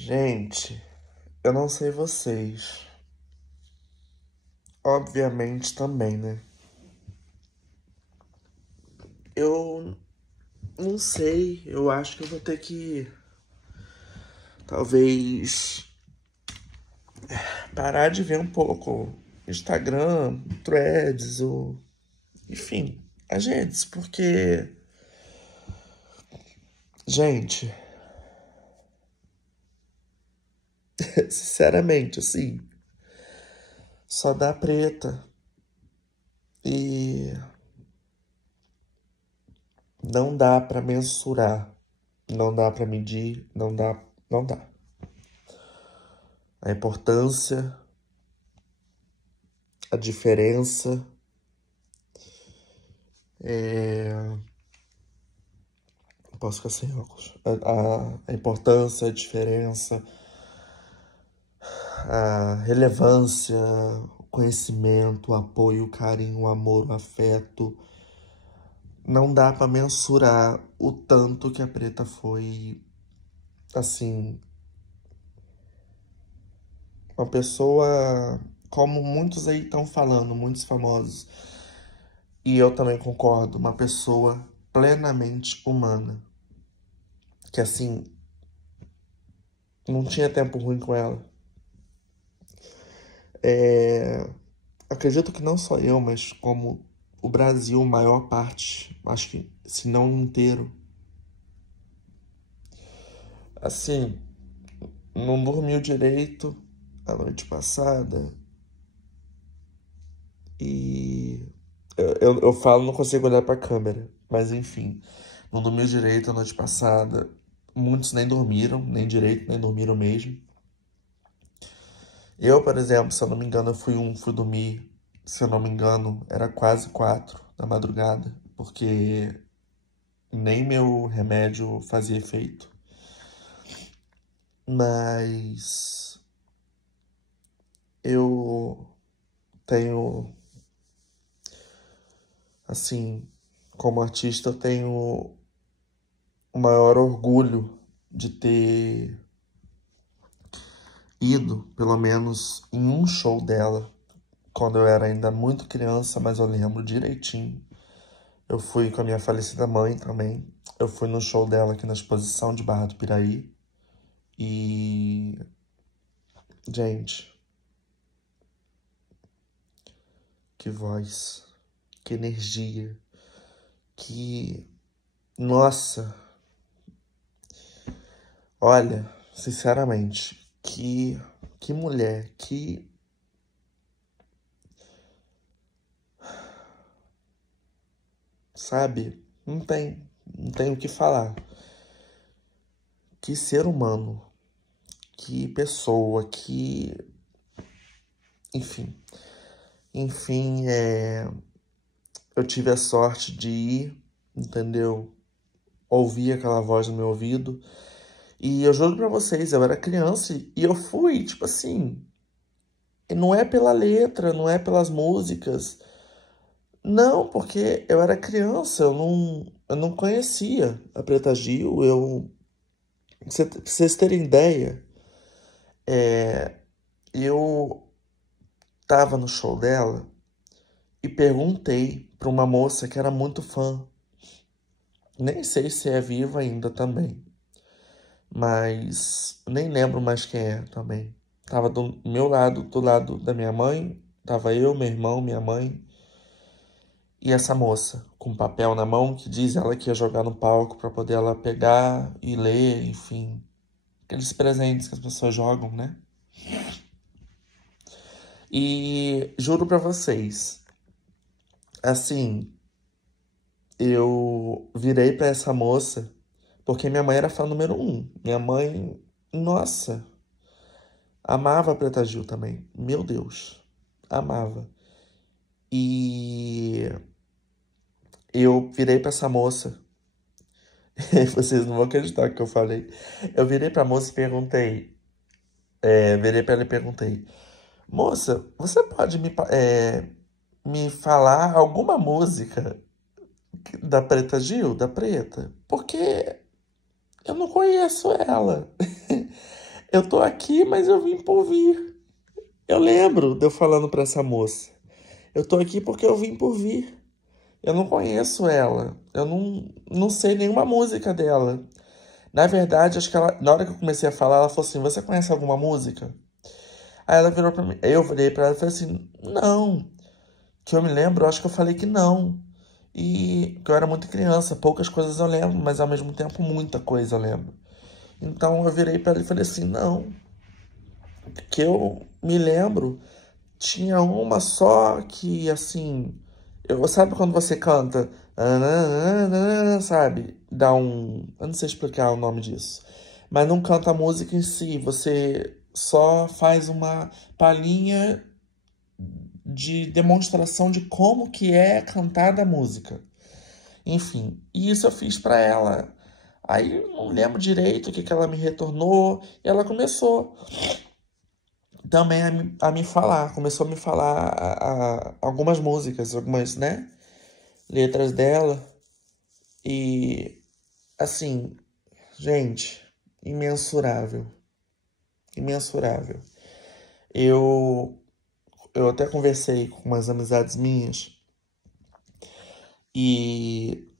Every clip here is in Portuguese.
Gente, eu não sei vocês. Obviamente também, né? Eu não sei. Eu acho que eu vou ter que, talvez, parar de ver um pouco Instagram, Threads, enfim, as redes, porque, gente, sinceramente, assim, só dá preta e não dá pra mensurar, não dá pra medir, não dá. A importância, a diferença. Posso ficar sem óculos. A importância, a diferença, a relevância, o conhecimento, o apoio, o carinho, o amor, o afeto. Não dá pra mensurar o tanto que a Preta foi, assim, uma pessoa, como muitos aí estão falando, muitos famosos. E eu também concordo, uma pessoa plenamente humana. Que, assim, não tinha tempo ruim com ela. Acredito que não só eu, mas como o Brasil, maior parte, acho que se não inteiro, assim, não dormiu direito a noite passada e eu falo, não consigo olhar pra câmera, mas enfim, não dormiu direito a noite passada. Muitos nem dormiram, nem direito, nem dormiram mesmo. Eu, por exemplo, se eu não me engano, fui dormir, se eu não me engano, era quase 4 da madrugada, porque nem meu remédio fazia efeito. Mas eu tenho, assim, como artista, eu tenho o maior orgulho de ter ido, pelo menos, em um show dela, quando eu era ainda muito criança, mas eu lembro direitinho. Eu fui com a minha falecida mãe também. Eu fui no show dela aqui na exposição de Barra do Piraí. E, gente, que voz, que energia, que. Nossa, olha, sinceramente, que mulher, sabe? Não tem o que falar. Que ser humano, que pessoa, enfim, eu tive a sorte de ir, entendeu? Ouvir aquela voz no meu ouvido. E eu juro pra vocês, eu era criança e eu fui, tipo assim, e não é pela letra, não é pelas músicas. Não, porque eu era criança, eu não conhecia a Preta Gil. Pra vocês terem ideia, eu tava no show dela e perguntei pra uma moça que era muito fã. Nem sei se é viva ainda também, mas nem lembro mais quem é também. Tava do meu lado, do lado da minha mãe, tava eu, meu irmão, minha mãe e essa moça com papel na mão que diz ela que ia jogar no palco pra poder ela pegar e ler, enfim, aqueles presentes que as pessoas jogam, né? E juro pra vocês, assim, eu virei pra essa moça porque minha mãe era fã número um. Minha mãe, nossa, amava a Preta Gil também. Meu Deus, amava. E eu virei pra essa moça. Vocês não vão acreditar o que eu falei. Eu virei pra moça e perguntei. Virei pra ela e perguntei: Moça, você pode me falar alguma música da Preta Gil, da Preta? Porque eu não conheço ela. Eu tô aqui, mas eu vim por vir. Eu lembro de eu falando pra essa moça. Eu tô aqui porque eu vim por vir. Eu não conheço ela. Eu não sei nenhuma música dela. Na verdade, acho que ela, na hora que eu comecei a falar, ela falou assim: Você conhece alguma música? Aí ela virou pra mim. Eu virei pra ela e falei assim: Não. Que eu me lembro, eu acho que eu falei que não. E que eu era muito criança, poucas coisas eu lembro, mas ao mesmo tempo muita coisa eu lembro. Então eu virei pra ela e falei assim: Não. Que eu me lembro, tinha uma só que, assim, sabe quando você canta, sabe? Dá um, eu não sei explicar o nome disso, mas não canta a música em si, você só faz uma palhinha de demonstração de como que é cantada a música. Enfim, e isso eu fiz pra ela. Aí eu não lembro direito o que que ela me retornou, e ela começou também a me falar, começou a me falar algumas músicas, algumas, né, letras dela. E, assim, gente, imensurável, imensurável. Eu, eu até conversei com umas amizades minhas e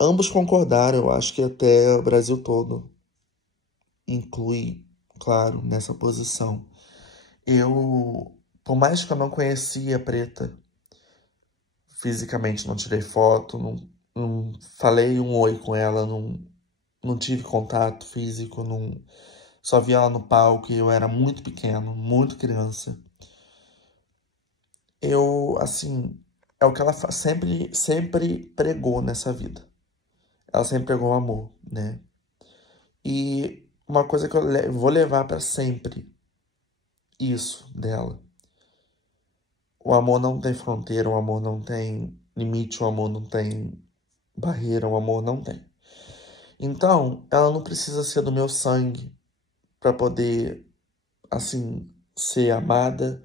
ambos concordaram, eu acho que até o Brasil todo inclui, claro, nessa posição. Por mais que eu não conhecia a Preta, fisicamente não tirei foto, não falei um oi com ela, não tive contato físico, só vi ela no palco e eu era muito pequeno, muito criança. Eu, assim, é o que ela sempre pregou nessa vida. Ela sempre pregou o amor, né? E uma coisa que eu vou levar pra sempre, isso dela. O amor não tem fronteira, o amor não tem limite, o amor não tem barreira, o amor não tem. Então, ela não precisa ser do meu sangue para poder, assim, ser amada,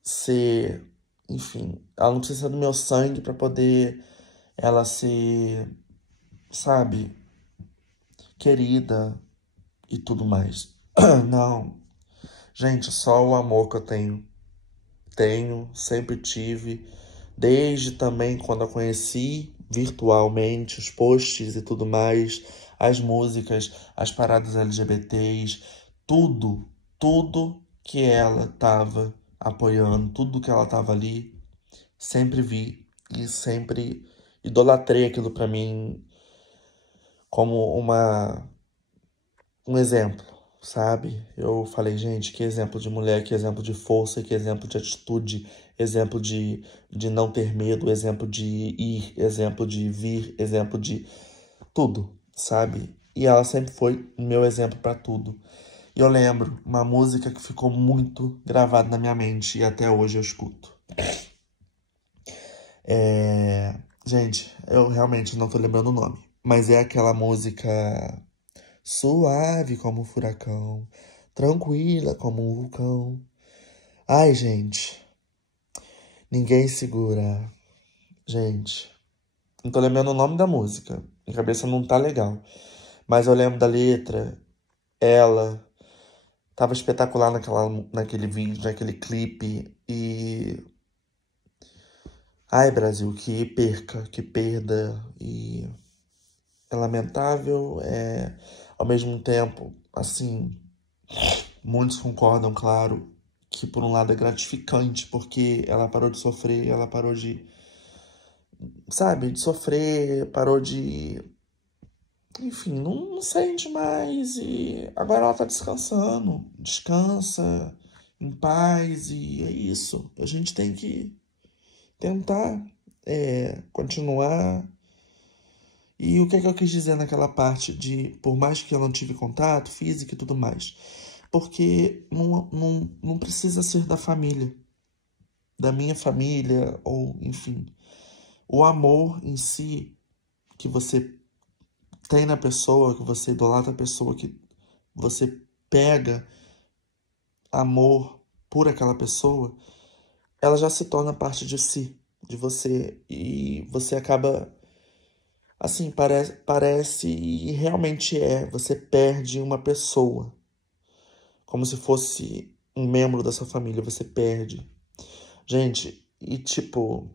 ser, enfim, ela não precisa ser do meu sangue para poder ela ser, sabe, querida e tudo mais. Não, gente, só o amor que eu tenho, sempre tive, desde também quando eu conheci virtualmente os posts e tudo mais, as músicas, as paradas LGBTs, tudo que ela tava apoiando, tudo que ela tava ali, sempre vi e sempre idolatrei aquilo pra mim como um exemplo, sabe? Eu falei, gente, que exemplo de mulher, que exemplo de força, que exemplo de atitude, exemplo de não ter medo, exemplo de ir, exemplo de vir, exemplo de tudo, sabe? E ela sempre foi o meu exemplo pra tudo. E eu lembro uma música que ficou muito gravada na minha mente e até hoje eu escuto. Gente, eu realmente não tô lembrando o nome, mas é aquela música suave como um furacão, tranquila como um vulcão. Ai, gente, ninguém segura. Gente, não tô lembrando o nome da música. Minha cabeça não tá legal. Mas eu lembro da letra. Ela tava espetacular naquele vídeo, naquele clipe. E. Ai, Brasil, que perca, que perda. E é lamentável. Ao mesmo tempo, assim. Muitos concordam, claro, que por um lado é gratificante, porque ela parou de sofrer, ela parou de, sabe, de sofrer, parou de, enfim, não sente mais e agora ela tá descansando, descansa em paz e é isso. A gente tem que tentar continuar. E o que é que eu quis dizer naquela parte de, por mais que eu não tive contato físico e tudo mais, porque não precisa ser da família, da minha família, ou enfim. O amor em si que você tem na pessoa, que você idolatra a pessoa, que você pega amor por aquela pessoa, ela já se torna parte de si, de você, e você acaba Assim, parece e realmente é. Você perde uma pessoa. Como se fosse um membro da sua família, você perde. Gente, e tipo,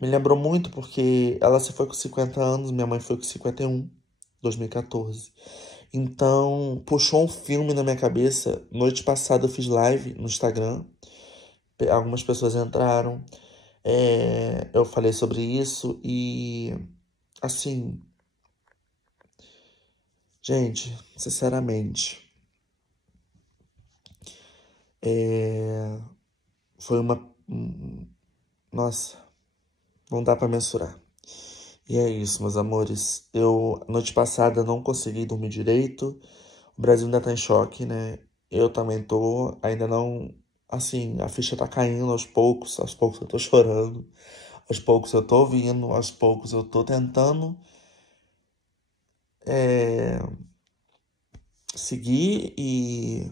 me lembrou muito porque ela se foi com 50 anos, minha mãe foi com 51, 2014. Então, puxou um filme na minha cabeça. Noite passada eu fiz live no Instagram. Algumas pessoas entraram. Eu falei sobre isso e, assim, gente, sinceramente, foi uma. Nossa, não dá pra mensurar. E é isso, meus amores. Noite passada, não consegui dormir direito. O Brasil ainda tá em choque, né? Eu também tô. Ainda não. Assim, a ficha tá caindo aos poucos. Aos poucos eu tô chorando. Aos poucos eu tô ouvindo. Aos poucos eu tô tentando é, seguir e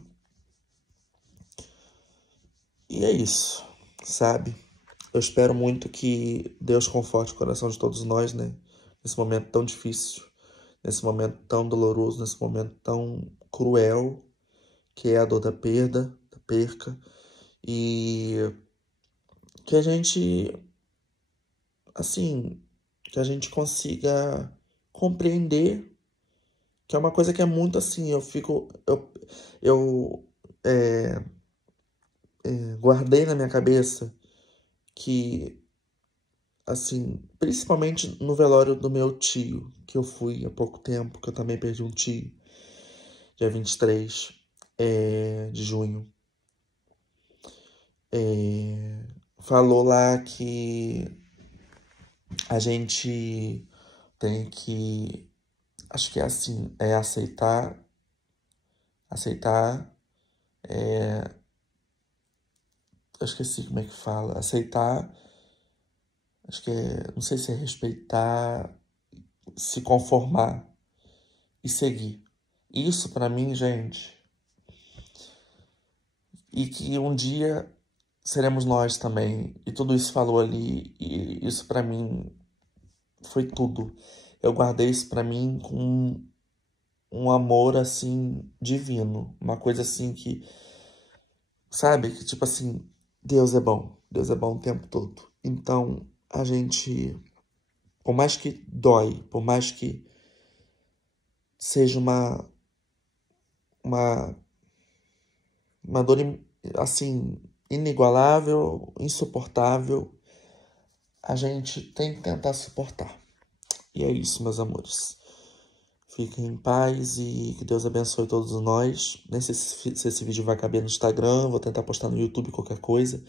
é isso, sabe? Eu espero muito que Deus conforte o coração de todos nós, né? Nesse momento tão difícil, nesse momento tão doloroso, nesse momento tão cruel, que é a dor da perda, da perca, e que a gente, assim, que a gente consiga compreender que é uma coisa que é muito assim, eu guardei na minha cabeça que, assim, principalmente no velório do meu tio, que eu fui há pouco tempo, que eu também perdi um tio, dia 23 de junho, falou lá que a gente tem que, acho que é assim, aceitar, eu esqueci como é que fala, aceitar, acho que não sei se é respeitar, se conformar e seguir. Isso pra mim, gente, e que um dia seremos nós também. E tudo isso falou ali, e isso pra mim foi tudo. Eu guardei isso pra mim com um amor assim divino, uma coisa assim que, sabe, que tipo assim, Deus é bom o tempo todo. Então, a gente, por mais que dói, por mais que seja uma, uma dor assim inigualável, insuportável, a gente tem que tentar suportar. E é isso, meus amores. Fiquem em paz e que Deus abençoe todos nós. Nem sei se esse vídeo vai caber no Instagram, vou tentar postar no YouTube, qualquer coisa.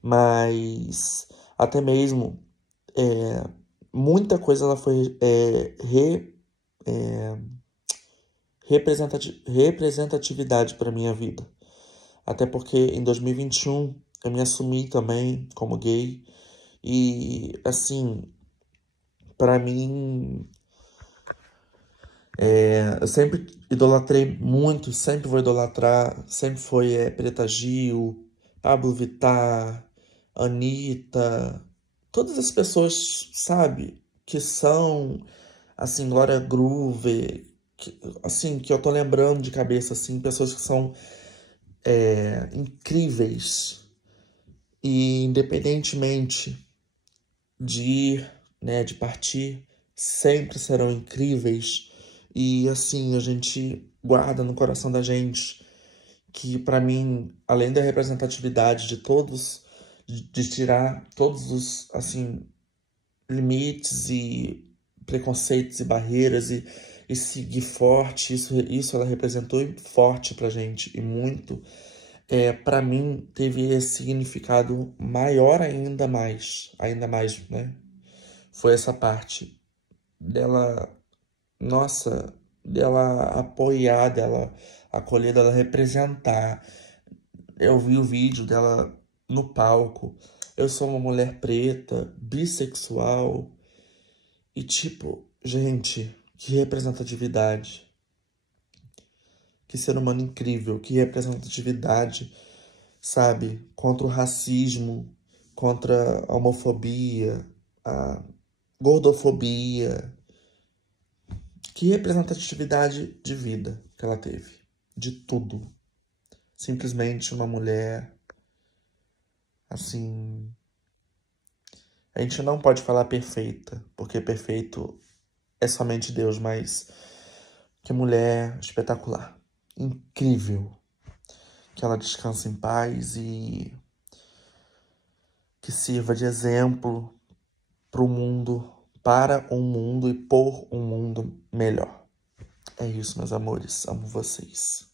Mas até mesmo muita coisa ela foi representatividade para minha vida. Até porque em 2021 eu me assumi também como gay. E assim, para mim, eu sempre idolatrei muito, sempre vou idolatrar, sempre foi Preta Gil, Pablo Vittar, Anitta, todas as pessoas, sabe, que são, assim, Glória Groove, assim, que eu tô lembrando de cabeça, assim, pessoas que são incríveis e independentemente de ir, né, de partir, sempre serão incríveis. E assim, a gente guarda no coração da gente que, para mim, além da representatividade de todos, de tirar todos os, assim, limites e preconceitos e barreiras e seguir forte, isso ela representou forte pra gente e muito. Para mim, teve esse significado maior ainda mais, né? Foi essa parte dela, nossa, dela apoiar, dela acolher, dela representar. Eu vi o vídeo dela no palco. Eu sou uma mulher preta, bissexual. E tipo, gente, que representatividade. Que ser humano incrível, que representatividade, sabe? Contra o racismo, contra a homofobia, a gordofobia. Que representatividade de vida que ela teve. De tudo. Simplesmente uma mulher, assim... A gente não pode falar perfeita, porque perfeito é somente Deus, mas que mulher espetacular. Incrível. Que ela descanse em paz e que sirva de exemplo pro mundo, para um mundo e por um mundo melhor. É isso, meus amores. Amo vocês.